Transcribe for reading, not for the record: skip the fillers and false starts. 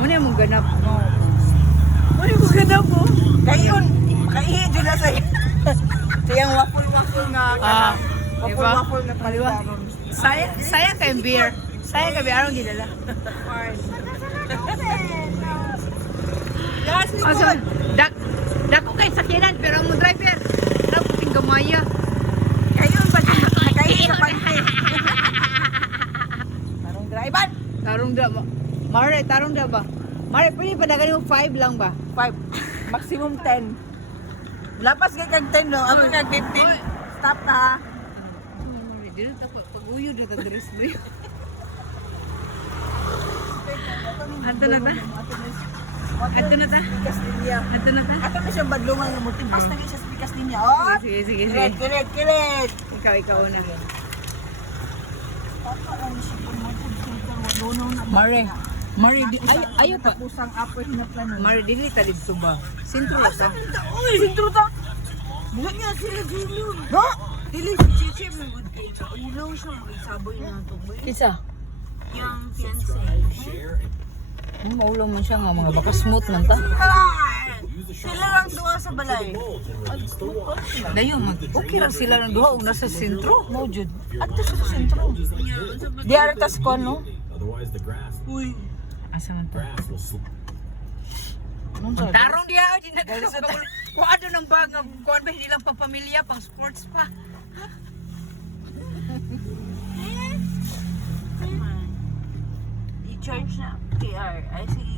Muna mong ganap. Muna mong ganap mo. Kayon, makaihi dyan na sa'yo. Siyang waffle nga. Waffle nga paliwaron. Sayang kay beer. Sayang kay beer. Anong ginala? Yes, Also, dako kay sakinan pero ang driver na puting gamaya. kayon ba dyan nakaihi sa pante? Tarong driver. Tarong da ba? Tarong da ba? Mare, pwede pa dagan mo 5 lang ba? 5. Maximum 10. Lapas kay kag 10 no. Ako nag 15. Stop na ha. Dili ta pag-uyod na ta dress mo. Ato na ta. Ato na ta. Pikas niya. Ato na ta. Ato na siyang badlungan ng muti. Basta na siya sa pikas niya. Oh! Sige. Kilit! Ikaw una. Mare. Mare, ayo pa. Pusang apoy hinaplanon. Mare, dili ta dito ba? Sintro ra ta. Uy, sintro ta! Buhat niya sila dilo. No? Dili si Chichi mo good kay sa ulaw siya magsaboy na to. Kisa? Yang fiancé. Maulo man siya nga mga baka smooth man ta. Sila lang duha sa balay. Dayo mag okay ra sila ng duha una sa sentro. Mo jud. Adto sa sentro. Di artas ko no. Otherwise, the grass Asa man ta? will slip. Tarong dia di na kung ano nang bag kuan ba hindi lang pang pamilya, pang sports pa. I-charge na KR. Ay sige.